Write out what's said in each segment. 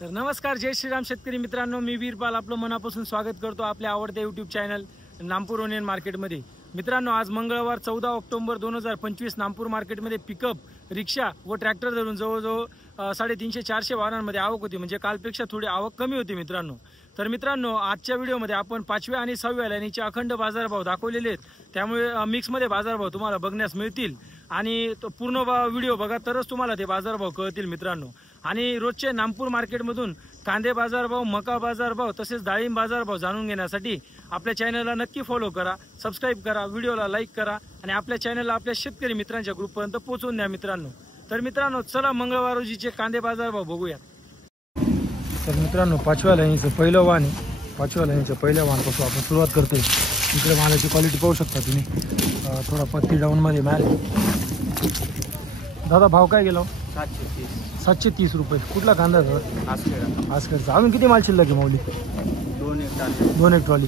तर नमस्कार, जय श्रीराम शेतकरी मित्रांनो, मी वीरपाल आपलं मनापासून स्वागत करतो आपल्या आवडत्या यूट्यूब चॅनल नामपूर ओनियन मार्केटमध्ये। मित्रांनो, आज मंगळवार 14 ऑक्टोबर 2025 नामपूर मार्केटमध्ये पिकअप, रिक्षा व ट्रॅक्टर धरून जवळजवळ 350-400 वाहनांमध्ये आवक होती। म्हणजे कालपेक्षा थोडी आवक कमी होती मित्रांनो। तर मित्रांनो, आजच्या व्हिडिओमध्ये आपण 5व्या आणि 6व्या लाईनीचे अखंड बाजारभाव दाखवलेले आहेत, त्यामुळे मिक्समध्ये बाजारभाव तुम्हाला बघण्यास मिळतील आणि तो पूर्ण व्हिडिओ बघा तरच तुम्हाला ते बाजारभाव कळतील मित्रांनो। आणि रोजचे नामपूर मार्केटमधून कांदे बाजारभाव, मका बाजारभाव तसेच डाळिंब बाजारभाव जाणून घेण्यासाठी आपल्या चॅनलला नक्की फॉलो करा, सबस्क्राइब करा, व्हिडिओला लाईक करा आणि आपल्या चॅनलला आपल्या शेतकरी मित्रांच्या ग्रुपपर्यंत पोहोचवून द्या मित्रांनो। तर मित्रांनो, चला मंगळवार रोजीचे कांदे बाजारभाव बघूया। तर मित्रांनो, 5व्या लाईनीचं पहिलं वाहन आहे। 5व्या लाईनीच्या पहिल्या वाहनापासून आपण सुरुवात करतोय। इकडे मालाची क्वालिटी पाहू शकता तुम्ही, थोडा पत्ती डाऊनमध्ये माल आहे। दादा, भाव काय गेला? 730 रुपये। कुठला कांदा दादा? आजकडचा। अजून किती माल शिल्लक आहे माऊली? 2 एक ट्रॉली।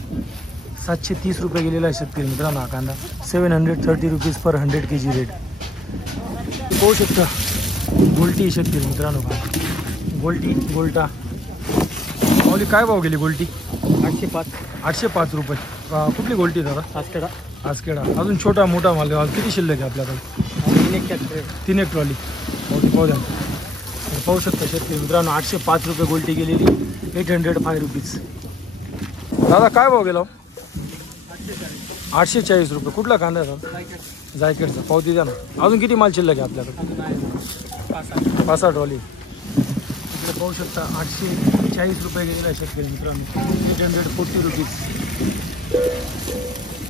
730 रुपये गेलेला आहे शेतकरी मित्रांनो हा कांदा। 730 रुपीज पर 100 kg रेट पाहू शकता। गोल्टी शेतकरी मित्रांनो, गोल्टी गोल्टा माऊली काय भाव गेली गोल्टी? 805 रुपये। कुठली गोल्टी दादा? आजकेडा। अजून छोटा मोठा माल किती शिल्लक आहे आपल्याकडे? 3 एक ट्रॉली माऊली पाहू द्या। पाहू शकता शेतकरी मित्रांनो, 805 रुपये गोल्टी गेलेली, 805 रुपीज। दादा काय भाव गेला? 840 रुपये। कुठला कांदा आहे? जायकेडचा। पावती द्या ना। अजून किती माल शिल्लक आहे आपल्याकडे? 5 ट्रॉली। इकडे पाहू शकता 840 रुपये गेलेला आहे शेतकरी मित्रांनो, 840 रुपीज।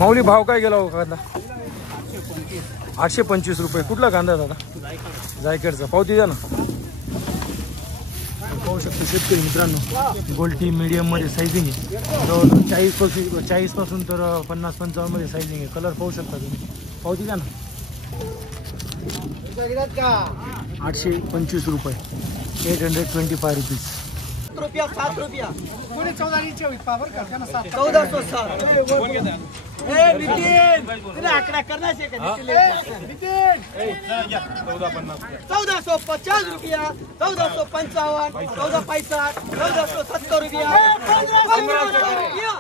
माऊली भाव काय गेला हो कांदा? 825 रुपये। कुठला कांदा आहे दादा? जायकेडचा। पावती द्या ना। पाहू शकतो शेतकरी मित्रांनो, गोल्टी मीडियममध्ये सायझिंग आहे, जवळ 40 पासून तर 50-55 मध्ये सायझिंग आहे। कलर पाहू शकता तुम्ही, पावती द्या ना। 825 रुपये, 825 रुपीज। 7 रुपया 1460। आकडा करना से 1450 रुपया, 1455, 1465, 1470 रुपया, 1500 रुपया,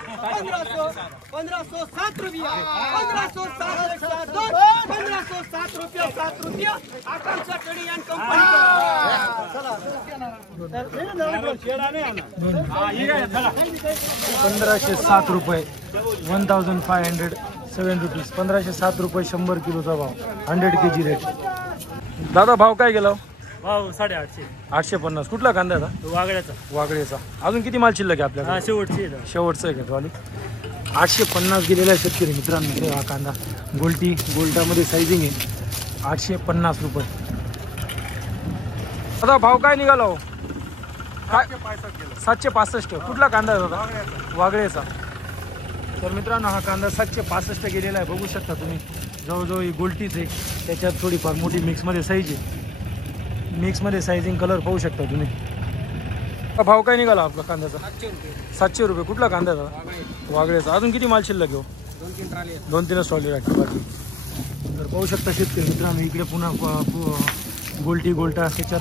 1507 रुपया, 1507 रुपया, 7 रुपया आकांक्षा कडी आणि कंपनी। 1507 रुपये, 1507 रुपीज। 1507 रुपये 100 किलोचा भाव, 100 kg रेट। दादा भाव काय गेला? भाव 850। 850। कुठला कांदा आहे? वागळेचा। अजून किती माल शिल्लक आहे आपल्याला? शेवटचं आहे का ट्रॉली? 850 गेलेला आहे शेतकरी मित्रांनो हा कांदा। गोल्टी गोल्टामध्ये सायझिंग आहे, 850 रुपये। दादा भाव काय निघाला हो? 765। कुठला कांदा आहे दादा? वागळेचा। तर मित्रांनो, हा कांदा 765 गेलेला आहे। बघू शकता तुम्ही, जवळजवळ ही गोल्टीच आहे, त्याच्यात थोडीफार मोठी मिक्समध्ये साईज आहे, मिक्समध्ये सायझिंग। कलर पाहू शकता तुम्ही। भाव काय निघाला आपला कांद्याचा? 700 रुपये। कुठला कांदा आहे दादा? वागळेचा। अजून किती माल शिल्लक घेऊ? 2-3 ट्रॉली राखी बाकी। तर पाहू शकता शेतकरी मित्रांनो, इकडे पुन्हा गोल्टी गोल्टा, त्याच्यात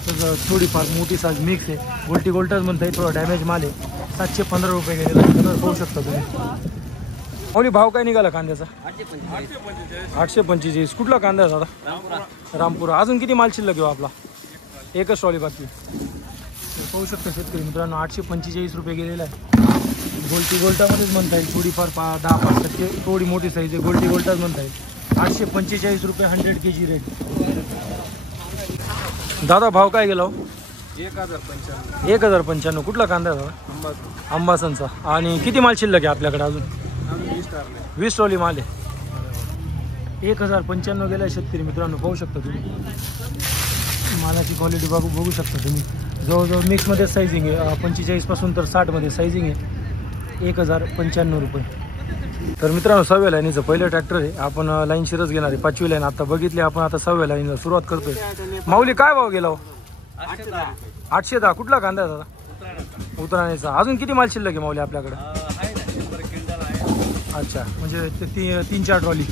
थोडीफार मोठी साईज मिक्स आहे। गोल्टी गोल्टाच म्हणता येईल, थोडा डॅमेज माल आहे। 715 रुपये गेलेला कलर पाहू शकता तुम्ही। माऊली भाव काय निघाला कांद्याचा? 845। कुठला कांदा आहे दादा? रामपुरा। अजून किती माल शिल्लक घेऊ आपला? एकच ट्रॉली बाकी। पाहू शकता शेतकरी मित्रांनो, 845 रुपये गेलेला आहे। गोल्टी गोल्टामध्येच म्हणता येईल, थोडीफार 10-5% थोडी मोठी साईज आहे, गोल्टी गोल्टाच म्हणता येईल। 845 रुपये 100 kg रेट। दादा भाव काय गेला? 1095। कुठला कांदा आहे दादा? अंबासनचा। आणि किती माल शिल्लक आहे आपल्याकडे अजून? 20 ट्रॉली माल आहे। 1095 गेला शेतकरी मित्रांनो, पाहू शकता तुम्ही। मालाची क्वालिटी बघू शकता तुम्ही, जवळजवळ मिक्समध्ये सायझिंग आहे, 45 पासून तर 60 मध्ये सायझिंग आहे। 1095 रुपये। तर मित्रांनो, 6व्या लाईनीचं पहिलं ट्रॅक्टर आहे, आपण लाईन शिरच घेणार आहे। 5वी लाईन आता बघितली आपण, आता 6व्या लाईनला सुरुवात करतोय। माऊली काय भाव गेला? 810। कुठला कांदा आहे दादा? उतराण्याचा। अजून किती माल शिल्लक आहे माऊली आपल्याकडे? अच्छा, म्हणजे 3-4 ट्रॉली।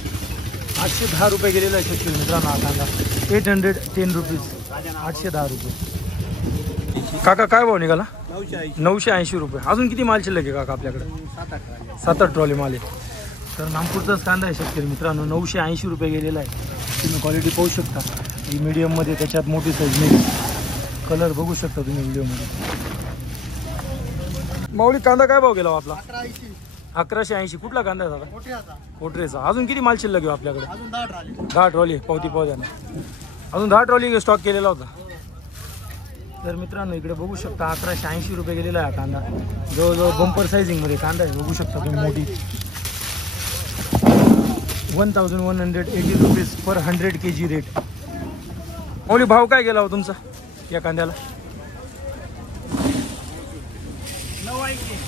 810 रुपये गेलेला आहे शेतकरी मित्रांनो हा कांदा। 810 रुपीज, 810 रुपये। काका काय भाव निघाला? 980 रुपये. अजून किती माल शिल्लक आहे काका आपल्याकडे? 7-8 ट्रॉली माल आहे. तर नागपूरचाच कांदा आहे शेतकरी मित्रांनो. 980 रुपये गेलेला आहे. तुम्ही क्वालिटी पाहू शकता. ही मीडियममध्ये, त्याच्यात मोठी साईज नाही. कलर बघू शकता तुम्ही व्हिडिओमध्ये. माऊली कांदा काय भाव गेला आपला? 1180. कुठला कांदा आहे दादा? कोटरेचा. अजून किती माल शिल्लक आहे आपल्याकडे? 10 ट्रॉली. पावती पाव द्या ना. अजून 10 ट्रॉली स्टॉक केलेला होता. तर मित्रांनो इकडे बघू शकता 1180 रुपये गेलेला आहे कांदा. जवळजवळ बंपर साइजिंगमध्ये कांदा आहे. बघू शकता तुम्ही मोठी. 1180 रुपीज पर 100 kg रेट. माऊली भाव काय गेला हो तुमचा या कांद्याला?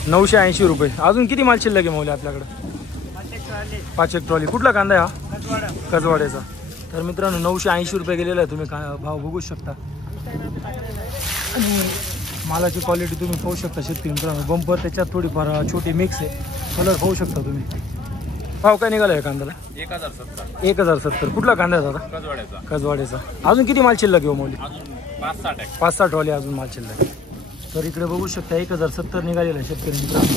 980 रुपये. अजून किती माल शिल्लक आहे माऊली आपल्याकडे? 5 ट्रॉली. कुठला कांदा आहे हा? कजवाड्याचा. तर मित्रांनो 980 रुपये गेलेला आहे. तुम्ही भाव बघू शकता. आणि मालाची क्वालिटी तुम्ही पाहू शकता शेतकरी मित्रांनो. बंपर त्याच्यात थोडीफार छोटी मिक्स आहे. कलर पाहू शकता तुम्ही. भाव काय निघाला आहे कांद्याला? 1070. कुठला कांदा आहे दादा? कजवाड्याचा. अजून किती माल शिल्लक आहे माऊली? 5-6 ट्रॉली अजून माल शिल्लक आहे. तर इकडे बघू शकता 1070 निघालेला आहे शेतकरी मित्रांनो.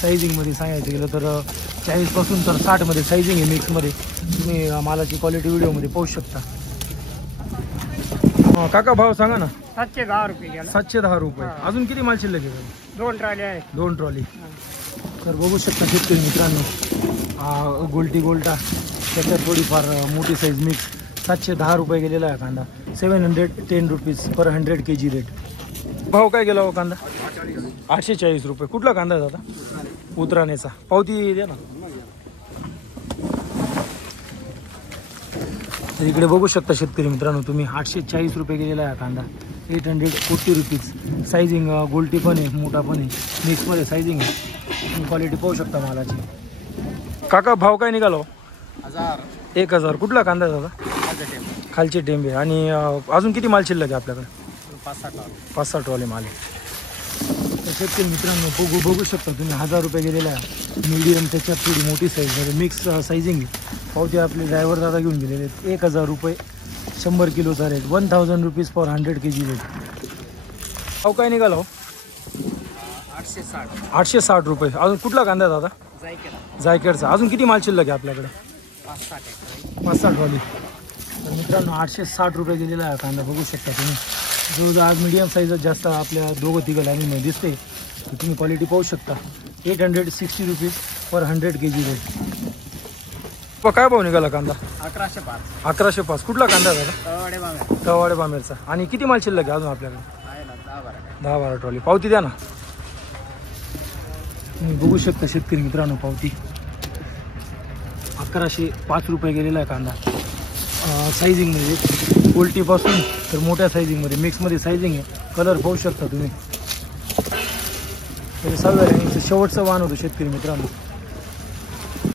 सायझिंगमध्ये सांगायचं गेलं तर 40 पासून तर 60 मध्ये सायझिंग आहे मिक्समध्ये. तुम्ही मालाची क्वालिटी व्हिडिओमध्ये पाहू शकता. काका भाव सांगा ना. 710 रुपये गेला. 710 रुपये. अजून किती माल शिल्लक आहे? 2 ट्रॉली आहे. 2 ट्रॉली. तर बघू शकता शेतकरी मित्रांनो. गोल्टा त्याच्यात थोडीफार मोठी साईज मिक्स. 710 रुपये गेलेला आहे कांदा. 710 रुपीज पर 100 kg रेट. भाव काय गेला हो कांदा? 840 रुपये. कुठला कांदा आहे दादा? उतराण्याचा. पावती द्या ना. तर इकडे बघू शकता शेतकरी मित्रांनो तुम्ही 840 रुपये गेलेला आहे कांदा. 840 रुपीज. सायझिंग गोल्टी पण आहे, मोठा पण आहे, मिक्समध्ये सायझिंग आहे. तुम्ही क्वालिटी पाहू शकता मालाची. काका भाव काय निघाला हो? 1000. कुठला कांदा आहे दादा? खालचे टेंबे. आणि अजून किती माल शिल्लक आहे आपल्याकडे? 5-6 ट्रॉली माल आहे. तर शेतकरी मित्रांनो बघू शकता तुम्ही 1000 रुपये गेलेला आहे. मीडियम त्याच्यात थोडी मोठी साईजमध्ये मिक्स सायझिंग आहे. पावती आपले ड्रायव्हर दादा घेऊन गेलेले आहेत. 1000 रुपये 100 किलोचा rate. 1000 rupees for 100 kg rate. भाव काय निघाला हो? 860 रुपये. अजून कुठला कांदा आहे दादा? जायकेडचा. अजून किती माल शिल्लक आहे आपल्याकडे? 5-6 ट्रॉली. तर मित्रांनो 860 रुपये गेलेला आहे कांदा. बघू शकता तुम्ही. जो आज मीडियम साईज जास्त आपल्या 2-3 लाईनमध्ये दिसते. तर तुम्ही क्वालिटी पाहू शकता. 860 रुपीज पर 100 kg रेट. काय भाव निघाला कांदा? 1105. कुठला कांदा आहे दादा? तवाडे बामेरचा. आणि किती माल शिल्लक आहे अजून आपल्याकडे? 10-12 ट्रॉली. पावती द्या ना. तुम्ही बघू शकता शेतकरी मित्रांनो पावती. 1105 रुपये गेलेला आहे कांदा. सायझिंगमध्ये गोल्टीपासून तर मोठ्या सायझिंगमध्ये मिक्समध्ये सायझिंग आहे. कलर पाहू शकता तुम्ही. 6व्या लाईनचं शेवटचं वाहन होतं शेतकरी मित्रांनो.